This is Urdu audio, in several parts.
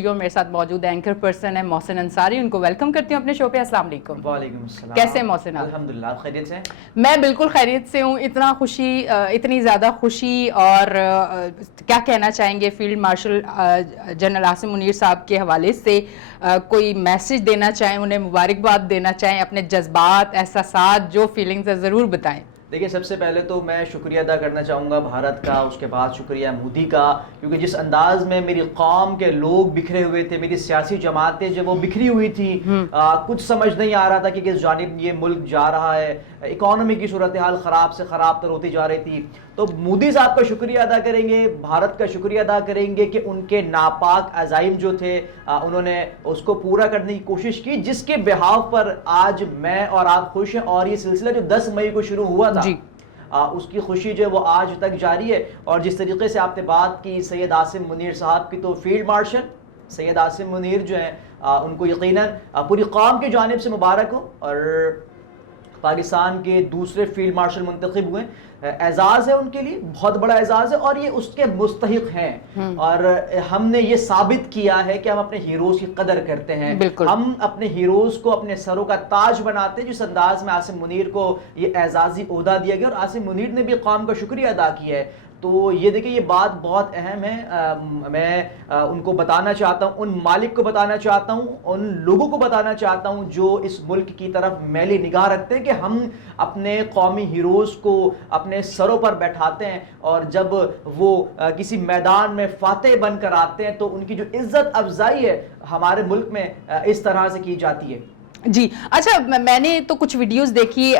اسٹوڈیو میرے ساتھ موجود اینکر پرسن ہے محسن انصاری, ان کو ویلکم کرتی ہوں اپنے شو پہ. السلام علیکم. وعلیکم السلام. کیسے ہیں محسن؟ الحمدللہ, آپ خیریت سے ہیں؟ میں بالکل خیریت سے ہوں. اتنی زیادہ خوشی, اور کیا کہنا چاہیں گے field marshal general Asim Munir صاحب کے حوالے سے, کوئی میسج دینا چاہیں, انہیں مبارکباد دینا چاہیں, اپنے جذبات, احساسات, جو فیلنگز ہیں ضرور بتائیں. دیکھیے, سب سے پہلے تو میں شکریہ ادا کرنا چاہوں گا بھارت کا, اس کے بعد شکریہ مودی کا, کیونکہ جس انداز میں میری قوم کے لوگ بکھرے ہوئے تھے, میری سیاسی جماعتیں جب وہ بکھری ہوئی تھی, کچھ سمجھ نہیں آ رہا تھا کہ کس جانب یہ ملک جا رہا ہے, اکانومی کی صورتحال خراب سے خراب تر ہوتی جا رہی تھی, تو مودی صاحب کا شکریہ ادا کریں گے, بھارت کا شکریہ ادا کریں گے کہ ان کے ناپاک عزائم جو تھے انہوں نے اس کو پورا کرنے کی کوشش کی, جس کے بہاف پر آج میں اور آپ خوش ہیں. اور یہ سلسلہ جو 10 مئی کو شروع ہوا تھا, اس کی خوشی جو ہے وہ آج تک جاری ہے. اور جس طریقے سے آپ نے بات کی سید عاصم منیر صاحب کی, تو فیلڈ مارشل سید عاصم منیر جو ہیں ان کو یقیناً پوری قوم کی جانب سے مبارک ہو, اور پاکستان کے دوسرے فیلڈ مارشل منتخب ہوئے, اعزاز ہے ان کے لیے, بہت بڑا اعزاز ہے, اور یہ اس کے مستحق ہیں. اور ہم نے یہ ثابت کیا ہے کہ ہم اپنے ہیروز کی قدر کرتے ہیں, ہم اپنے ہیروز کو اپنے سروں کا تاج بناتے ہیں. جس انداز میں عاصم منیر کو یہ اعزازی عہدہ دیا گیا, اور عاصم منیر نے بھی قوم کا شکریہ ادا کیا ہے, تو یہ دیکھیں یہ بات بہت اہم ہے. میں ان کو بتانا چاہتا ہوں, ان مالک کو بتانا چاہتا ہوں, ان لوگوں کو بتانا چاہتا ہوں جو اس ملک کی طرف میلی نگاہ رکھتے ہیں, کہ ہم اپنے قومی ہیروز کو اپنے سروں پر بیٹھاتے ہیں, اور جب وہ کسی میدان میں فاتح بن کر آتے ہیں تو ان کی جو عزت افزائی ہے ہمارے ملک میں اس طرح سے کی جاتی ہے. جی اچھا, میں نے تو کچھ ویڈیوز دیکھی,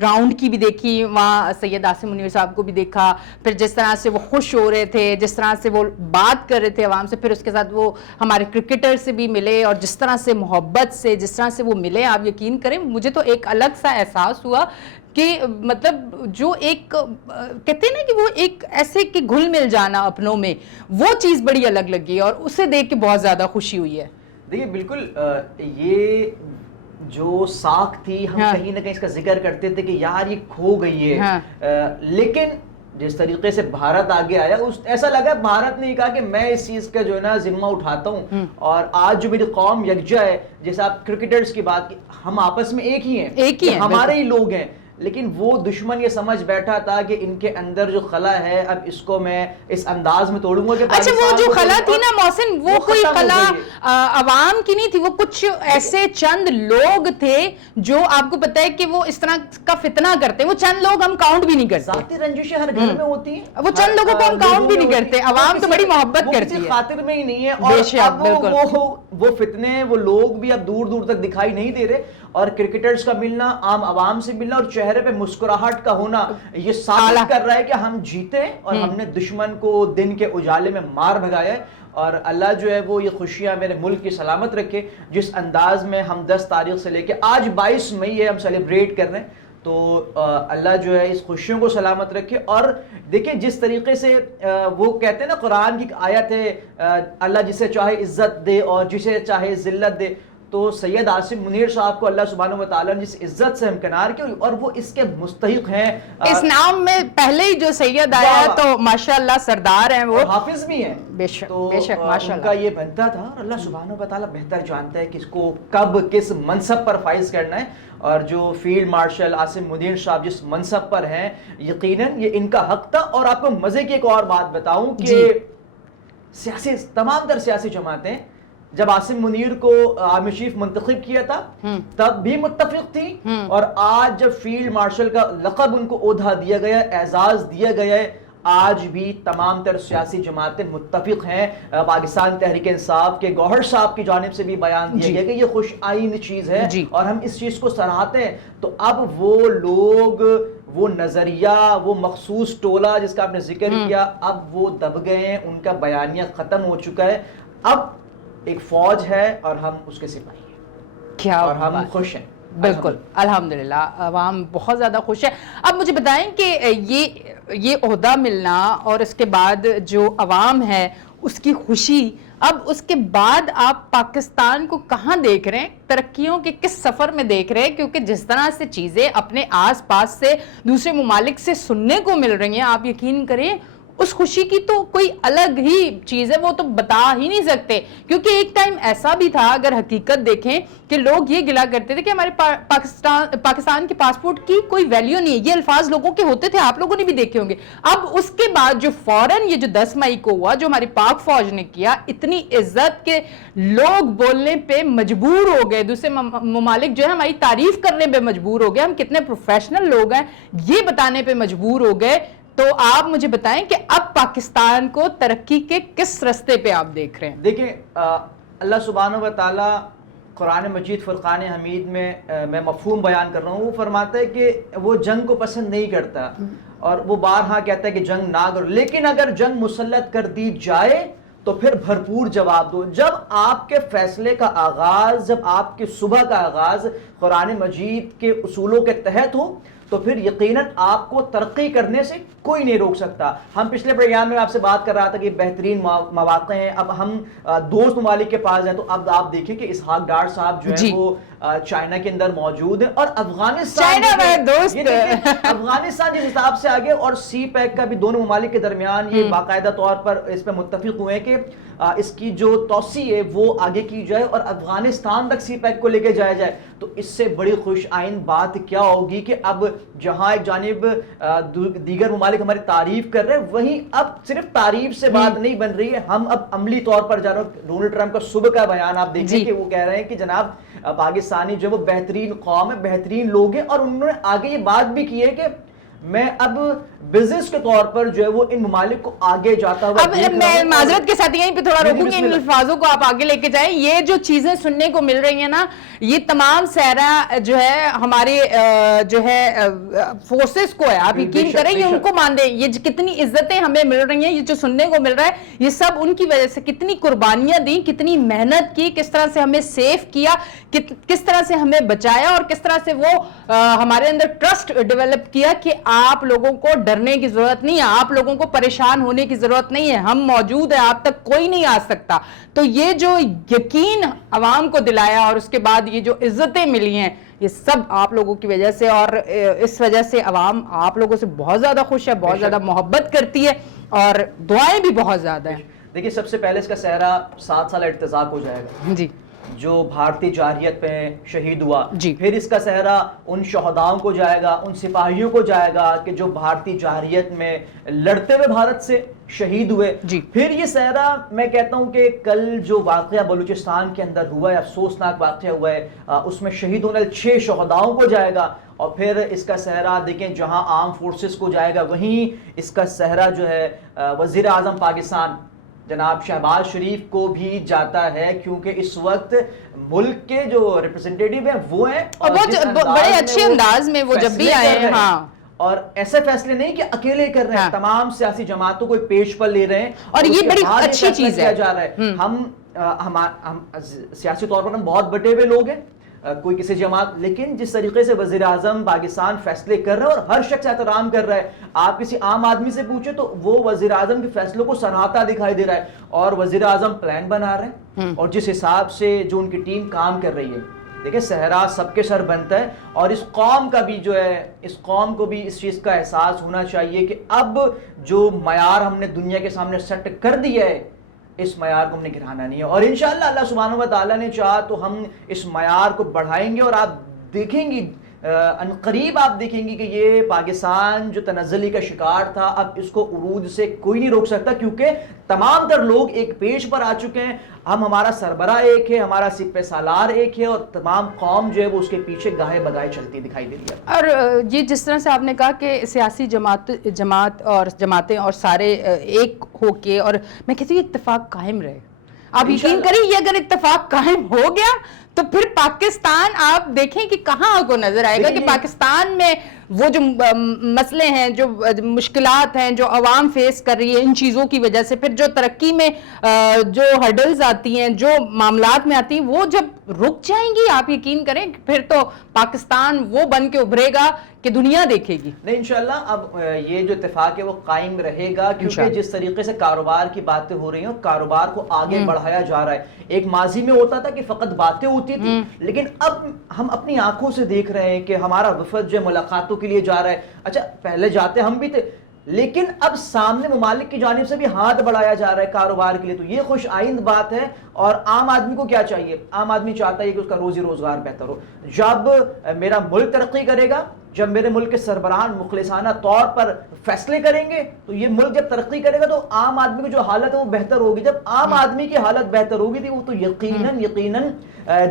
گراؤنڈ کی بھی دیکھی, وہاں سید عاصم منیر صاحب کو بھی دیکھا, پھر جس طرح سے وہ خوش ہو رہے تھے, جس طرح سے وہ بات کر رہے تھے عوام سے, پھر اس کے ساتھ وہ ہمارے کرکٹر سے بھی ملے, اور جس طرح سے محبت سے جس طرح سے وہ ملے, آپ یقین کریں مجھے تو ایک الگ سا احساس ہوا کہ مطلب جو ایک کہتے ہیں نا کہ وہ ایک ایسے کہ گھل مل جانا اپنوں میں, وہ چیز بڑی الگ لگی, اور اسے دیکھ کے بہت زیادہ خوشی ہوئی ہے. دیکھیے بالکل یہ جو ساکھ تھی, ہم کہیں نہ کہیں اس کا ذکر کرتے تھے کہ یار یہ کھو گئی ہے, لیکن جس طریقے سے بھارت آگے آیا, ایسا لگا بھارت نے کہا کہ میں اس چیز کا جو ہے نا ذمہ اٹھاتا ہوں, اور آج جو میری قوم یکجا ہے, جیسے آپ کرکٹرز کی بات کی, ہم آپس میں ایک ہی ہیں, ہمارے ہی لوگ ہیں, لیکن وہ دشمن یہ سمجھ بیٹھا تھا کہ ان کے اندر جو خلا ہے اب اس کو میں اس انداز میں توڑوں گا کہ اچھا وہ جو خلا تھی نا محسن, وہ کوئی خلا عوام کی نہیں تھی, وہ کچھ ایسے چند لوگ تھے جو آپ کو پتا ہے کہ وہ اس طرح کا فتنہ کرتے, وہ چند لوگ ہم کاؤنٹ بھی نہیں کرتے, ذاتی رنجشیں ہر گھر میں ہوتی ہیں, وہ چند لوگوں کو ہم کاؤنٹ بھی نہیں کرتے, عوام تو بڑی محبت کرتی ہے, خاطر میں ہی نہیں ہے. اور وہ فتنے وہ لوگ بھی اب دور دور تک دکھائی نہیں دے رہے, اور کرکٹرز کا ملنا, عام عوام سے ملنا, اور چہرے پہ مسکراہٹ کا ہونا, یہ ثابت کر رہا ہے کہ ہم جیتے, اور ہم نے دشمن کو دن کے اجالے میں مار بھگایا ہے. اور اللہ جو ہے وہ یہ خوشیاں میرے ملک کی سلامت رکھے. جس انداز میں ہم 10 تاریخ سے لے کے آج 22 مئی ہے ہم سیلیبریٹ کر رہے ہیں, تو اللہ جو ہے اس خوشیوں کو سلامت رکھے. اور دیکھیں جس طریقے سے وہ کہتے ہیں نا, قرآن کی آیت ہے, اللہ جسے چاہے عزت دے اور جسے چاہے ذلت دے, تو سید عاصم منیر صاحب کو اللہ سبحانہ و تعالیٰ نے جس عزت سے ہمکنار کیا, اور وہ اس کے مستحق ہیں. اس نام میں پہلے ہی جو سید آیا تو ماشاءاللہ سردار ہیں, وہ حافظ بھی ہیں, بے شک ماشاءاللہ, ان کا یہ بنتا تھا, اور اللہ سبحانہ و تعالیٰ بہتر جانتا ہے کس کو کب کس منصب پر فائز کرنا ہے. اور جو فیلڈ مارشل عاصم منیر صاحب جس منصب پر ہیں, یقیناً یہ ان کا حق تھا. اور آپ کو مزے کی ایک اور بات بتاؤں کہ تمام تر سیاسی جماعتیں جب عاصم منیر کو آرمی چیف منتخب کیا تھا تب بھی متفق تھی, اور آج جب فیلڈ مارشل کا لقب ان کو عہدہ دیا گیا, اعزاز دیا گیا ہے, آج بھی تمام تر سیاسی جماعتیں متفق ہیں. پاکستان تحریک انصاف کے گوہر صاحب کی جانب سے بھی بیان دیا گیا کہ یہ خوش آئین چیز ہے, اور ہم اس چیز کو سراہتے ہیں. تو اب وہ لوگ, وہ نظریہ, وہ مخصوص ٹولہ جس کا آپ نے ذکر کیا, اب وہ دب گئے ہیں, ان کا بیانیہ ختم ہو چکا ہے. اب ایک فوج ہے اور ہم اس کے سپاہی ہیں, کیا اور ہم خوش ہیں. بالکل الحمدللہ, عوام بہت زیادہ خوش ہے. اب مجھے بتائیں کہ یہ عہدہ ملنا اور اس کے بعد جو عوام ہے اس کی خوشی, اب اس کے بعد آپ پاکستان کو کہاں دیکھ رہے ہیں, ترقیوں کے کس سفر میں دیکھ رہے ہیں؟ کیونکہ جس طرح سے چیزیں اپنے آس پاس سے دوسرے ممالک سے سننے کو مل رہی ہیں, آپ یقین کریں اس خوشی کی تو کوئی الگ ہی چیز ہے, وہ تو بتا ہی نہیں سکتے. کیونکہ ایک ٹائم ایسا بھی تھا, اگر حقیقت دیکھیں, کہ لوگ یہ گلا کرتے تھے کہ ہمارے پاکستان کے پاسپورٹ کی کوئی ویلیو نہیں ہے. یہ الفاظ لوگوں کے ہوتے تھے, آپ لوگوں نے بھی دیکھے ہوں گے. اب اس کے بعد جو فوراً یہ جو 10 مئی کو ہوا, جو ہماری پاک فوج نے کیا, اتنی عزت کے لوگ بولنے پہ مجبور ہو گئے, دوسرے ممالک جو ہے ہماری تعریف کرنے پہ مجبور ہو گئے, ہم کتنے پروفیشنل لوگ ہیں یہ بتانے پہ مجبور ہو گئے. تو آپ مجھے بتائیں کہ اب پاکستان کو ترقی کے کس رستے پہ آپ دیکھ رہے ہیں؟ دیکھیں, اللہ سبحانہ و تعالی قرآن مجید فرقان حمید میں مفہوم بیان کر رہا ہوں, وہ فرماتا ہے کہ وہ جنگ کو پسند نہیں کرتا, اور وہ بارہا کہتا ہے کہ جنگ نہ کرو, لیکن اگر جنگ مسلط کر دی جائے تو پھر بھرپور جواب دو. جب آپ کے فیصلے کا آغاز, جب آپ کی صبح کا آغاز قرآن مجید کے اصولوں کے تحت ہو, تو پھر یقیناً آپ کو ترقی کرنے سے کوئی نہیں روک سکتا. ہم پچھلے پروگرام میں آپ سے بات کر رہا تھا کہ بہترین مواقع ہیں, اب ہم دوست ممالک کے پاس ہیں, تو اب آپ دیکھیں کہ اسحاق ڈار صاحب جو ہیں وہ چائنا کے اندر موجود ہیں, اور افغانستان افغانستان جس حساب سے آگے, اور سی پیک کا بھی دونوں ممالک کے درمیان یہ باقاعدہ طور پر اس پہ متفق ہوئے ہیں کہ اس کی جو توسیع ہے وہ آگے کی جائے اور افغانستان تک سی پیک کو لے کے جایا جائے. تو اس سے بڑی خوش آئند بات کیا ہوگی کہ اب جہاں ایک جانب دیگر ممالک ہماری تعریف کر رہے ہیں, وہیں اب صرف تعریف سے بات نہیں بن رہی ہے, ہم اب عملی طور پر جا رہے ہیں. ڈونلڈ ٹرمپ کا صبح کا بیان آپ دیکھیں کہ وہ کہہ رہے ہیں کہ جناب پاکستانی جو ہے وہ بہترین قوم ہے, بہترین لوگ ہیں, اور انہوں نے آگے یہ بات بھی کی ہے کہ میں اب بزنس کے طور پر جو ہے وہ ان ممالک کو آگے جاتا ہوا. اب میں معذرت کے ساتھ یہیں پہ تھوڑا روکوں گی, ان الفاظوں کو آپ آگے لے کے جائیں. یہ جو چیزیں سننے کو مل رہی ہیں نا, یہ تمام صحرا جو ہے ہمارے جو ہے فورسز کو ہے, آپ یقین کریں, یہ ان کو مان دیں. یہ کتنی عزتیں ہمیں مل رہی ہیں, یہ جو سننے کو مل رہا ہے, یہ سب ان کی وجہ سے. کتنی قربانیاں دیں, کتنی محنت کی, کس طرح سے ہمیں سیف کیا, کس طرح سے ہمیں بچایا, اور کس طرح سے وہ ہمارے اندر ٹرسٹ ڈیولپ کیا کہ آپ لوگوں کو ڈرنے کی ضرورت نہیں ہے, آپ لوگوں کو پریشان ہونے کی ضرورت نہیں ہے, ہم موجود ہیں, آپ تک کوئی نہیں آ سکتا. تو یہ جو یقین عوام کو دلایا, اور اس کے بعد یہ جو عزتیں ملی ہیں, یہ سب آپ لوگوں کی وجہ سے, اور اس وجہ سے عوام آپ لوگوں سے بہت زیادہ خوش ہے, بہت زیادہ محبت کرتی ہے, اور دعائیں بھی بہت زیادہ ہیں. دیکھیے, سب سے پہلے اس کا صحرا 7 سال ارتزاق ہو جائے گا جی, جو بھارتی جارحیت پہ شہید ہوا. جی. پھر اس کا صحرا ان شہداؤں کو جائے گا, ان سپاہیوں کو جائے گا کہ جو بھارتی جارحیت میں لڑتے ہوئے بھارت سے شہید ہوئے. جی. پھر یہ صحرا, میں کہتا ہوں کہ کل جو واقعہ بلوچستان کے اندر ہوا ہے, افسوسناک واقعہ ہوا ہے, اس میں شہید ہونے 6 شہداؤں کو جائے گا. اور پھر اس کا صحرا دیکھیں جہاں آرم فورسز کو جائے گا, وہیں اس کا صحرا جو ہے وزیر اعظم پاکستان جناب شہباز شریف کو بھی جاتا ہے, کیونکہ اس وقت ملک کے جو ریپرزنٹیٹیو ہیں وہ ہیں, اور بڑے اچھے انداز میں وہ جب بھی آئے ہیں. ہاں, اور ایسے فیصلے نہیں کہ اکیلے کر رہے ہیں, تمام سیاسی جماعتوں کو پیش پر لے رہے ہیں, اور یہ بڑی اچھی چیز ہے. جا رہا ہے. ہم سیاسی طور پر ہم بہت بٹے ہوئے لوگ ہیں, کوئی کسی جماعت, لیکن جس طریقے سے وزیر اعظم پاکستان فیصلے کر رہا ہے اور ہر شخص احترام کر رہا ہے, آپ کسی عام آدمی سے پوچھیں تو وہ وزیر اعظم کے فیصلوں کو سراہتا دکھائی دے رہا ہے, اور وزیر اعظم پلان بنا رہے ہیں, اور جس حساب سے جو ان کی ٹیم کام کر رہی ہے. دیکھیں, صحرا سب کے سر بنتا ہے, اور اس قوم کا بھی جو ہے, اس قوم کو بھی اس چیز کا احساس ہونا چاہیے کہ اب جو معیار ہم نے دنیا کے سامنے سیٹ کر دیا ہے, اس معیار کو ہم نے گرانا نہیں ہے. اور انشاءاللہ اللہ سبحانہ و تعالیٰ نے چاہا تو ہم اس معیار کو بڑھائیں گے, اور آپ دیکھیں گی عنقریب آپ دیکھیں گی کہ یہ پاکستان جو تنزلی کا شکار تھا, اب اس کو عروج سے کوئی نہیں روک سکتا, کیونکہ تمام تر لوگ ایک پیج پر آ چکے ہیں. ہمارا سربراہ ایک ہے, ہمارا سپہ سالار ایک ہے, اور تمام قوم جو ہے وہ اس کے پیچھے گاہے بگائے چلتی دکھائی دے رہی ہے. اور یہ جس طرح سے آپ نے کہا کہ سیاسی جماعت اور جماعتیں اور سارے ایک ہو کے, اور میں کہتی ہوں اتفاق قائم رہے. آپ یقین کریں, یہ اگر اتفاق قائم ہو گیا تو پھر پاکستان آپ دیکھیں کہ کہاں کو نظر آئے گا, کہ پاکستان میں وہ جو مسئلے ہیں, جو مشکلات ہیں, جو عوام فیس کر رہی ہے ان چیزوں کی وجہ سے, پھر جو ترقی میں جو ہرڈلز آتی ہیں, جو معاملات میں آتی ہیں, وہ جب رک جائیں گی, آپ یقین کریں پھر تو پاکستان وہ بن کے ابھرے گا کہ دنیا دیکھے گی. نہیں, انشاءاللہ اب یہ جو اتفاق ہے وہ قائم رہے گا, کیونکہ جس طریقے سے کاروبار کی باتیں ہو رہی ہیں, کاروبار کو آگے بڑھایا جا رہا ہے. ایک ماضی میں ہوتا تھا کہ فقط باتیں ہوتی تھی, لیکن اب ہم اپنی آنکھوں سے دیکھ رہے ہیں کہ ہمارا وفد جو ملاقاتوں کے لیے جا رہا ہے. اچھا, پہلے جاتے ہم بھی تھے, لیکن اب سامنے ممالک کی جانب سے بھی ہاتھ بڑھایا جا رہا ہے کاروبار کے لیے، تو یہ خوش آئند بات ہے. اور عام آدمی کو کیا چاہیے؟ عام آدمی چاہتا ہے کہ اس کا روزی روزگار بہتر ہو. جب میرا ملک ترقی کرے گا، جب میرے ملک کے سربراہان مخلصانہ طور پر فیصلے کریں گے، تو یہ ملک جب ترقی کرے گا تو عام آدمی کی جو حالت ہے وہ بہتر ہوگی. جب عام آدمی کی حالت بہتر ہوگی وہ تو یقیناً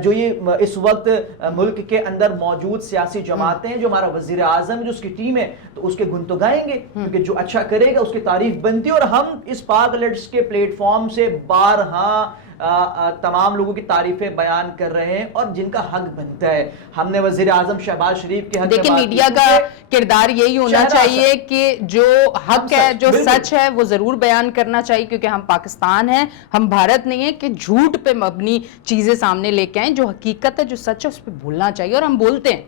جو یہ اس وقت ملک کے اندر موجود سیاسی جماعتیں ہیں، جو ہمارا وزیر اعظم جو اس کی ٹیم ہے، تو اس کے گن تو گائیں گے، کیونکہ جو اچھا کرے گا اس کی تعریف بنتی ہے. اور ہم اس پاک الرٹس کے پلیٹ فارم سے بارہا تمام لوگوں کی تعریفیں بیان کر رہے ہیں اور جن کا حق بنتا ہے. ہم نے وزیر اعظم شہباز شریف کے حق دیکھیں میڈیا کا کردار یہی ہونا چاہیے کہ جو حق ہے، جو سچ ہے، وہ ضرور بیان کرنا چاہیے، کیونکہ ہم پاکستان ہیں، ہم بھارت نہیں ہیں کہ جھوٹ پہ مبنی چیزیں سامنے لے کے آئیں. جو حقیقت ہے، جو سچ ہے، اس پہ بولنا چاہیے اور ہم بولتے ہیں.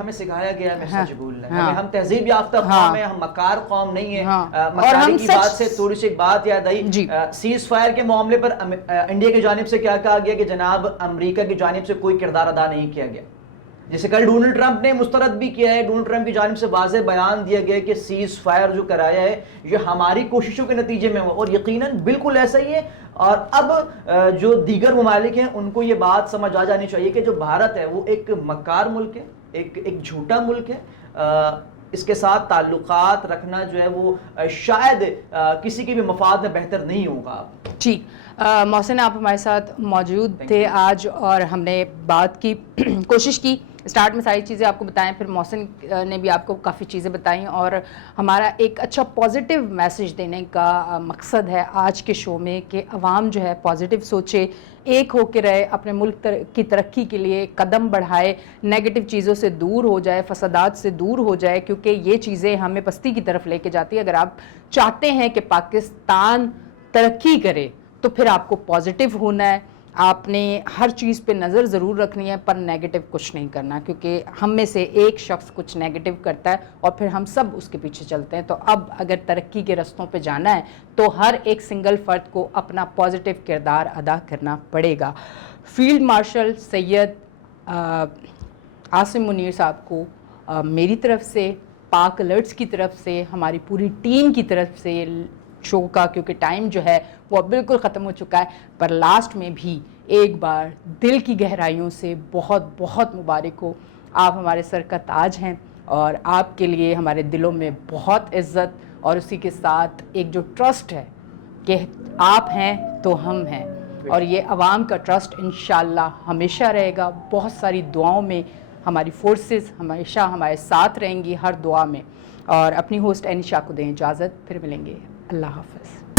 ہمیں سکھایا گیا ہے سچ بولنا ہے. ہم تہذیب یافتہ قوم ہیں، ہم مکار قوم نہیں ہیں. مکاری کی بات سے تھوڑی سی ایک بات یاد آئی. سیز فائر کے معاملے پر انڈیا کی جانب سے کیا کہا گیا کہ جناب امریکہ کی جانب سے کوئی کردار ادا نہیں کیا گیا، جسے کل ڈونلڈ ٹرمپ نے مسترد بھی کیا ہے. ڈونلڈ ٹرمپ کی جانب سے واضح بیان دیا گیا کہ سیز فائر جو کرایا ہے یہ ہماری کوششوں کے نتیجے میں ہوا، اور یقیناً بالکل ایسا ہی ہے. اور اب جو دیگر ممالک ہیں ان کو یہ بات سمجھ آ جانی چاہیے کہ جو بھارت ہے وہ ایک مکار ملک ہے، ایک جھوٹا ملک ہے. اس کے ساتھ تعلقات رکھنا جو ہے وہ شاید کسی کے بھی مفاد میں بہتر نہیں ہوگا. ٹھیک، محسن آپ ہمارے ساتھ موجود تھے آج اور ہم نے بات کی، کوشش کی اسٹارٹ میں ساری چیزیں آپ کو بتائیں، پھر محسن نے بھی آپ کو کافی چیزیں بتائیں، اور ہمارا ایک اچھا پازیٹیو میسج دینے کا مقصد ہے آج کے شو میں کہ عوام جو ہے پازیٹیو سوچے، ایک ہو کے رہے، اپنے ملک کی ترقی کے لیے قدم بڑھائے، نیگیٹو چیزوں سے دور ہو جائے، فسادات سے دور ہو جائے، کیونکہ یہ چیزیں ہمیں پستی کی طرف لے کے جاتی ہے. اگر آپ چاہتے ہیں کہ پاکستان ترقی کرے تو پھر آپ کو پازیٹیو ہونا ہے، آپ نے ہر چیز پہ نظر ضرور رکھنی ہے، پر نیگیٹو کچھ نہیں کرنا، کیونکہ ہم میں سے ایک شخص کچھ نیگیٹو کرتا ہے اور پھر ہم سب اس کے پیچھے چلتے ہیں. تو اب اگر ترقی کے رستوں پہ جانا ہے تو ہر ایک سنگل فرد کو اپنا پازیٹیو کردار ادا کرنا پڑے گا. فیلڈ مارشل سید عاصم منیر صاحب کو میری طرف سے، پاک الرٹس کی طرف سے، ہماری پوری ٹیم کی طرف سے، شو کا کیونکہ ٹائم جو ہے وہ بالکل ختم ہو چکا ہے، پر لاسٹ میں بھی ایک بار دل کی گہرائیوں سے بہت بہت مبارک ہو. آپ ہمارے سر کا تاج ہیں اور آپ کے لیے ہمارے دلوں میں بہت عزت، اور اسی کے ساتھ ایک جو ٹرسٹ ہے کہ آپ ہیں تو ہم ہیں، اور یہ عوام کا ٹرسٹ انشاءاللہ ہمیشہ رہے گا. بہت ساری دعاؤں میں ہماری فورسز ہمیشہ ہمارے ساتھ رہیں گی، ہر دعا میں. اور اپنی ہوسٹ انشا کو دیں اجازت، پھر ملیں گے. اللہ حافظ.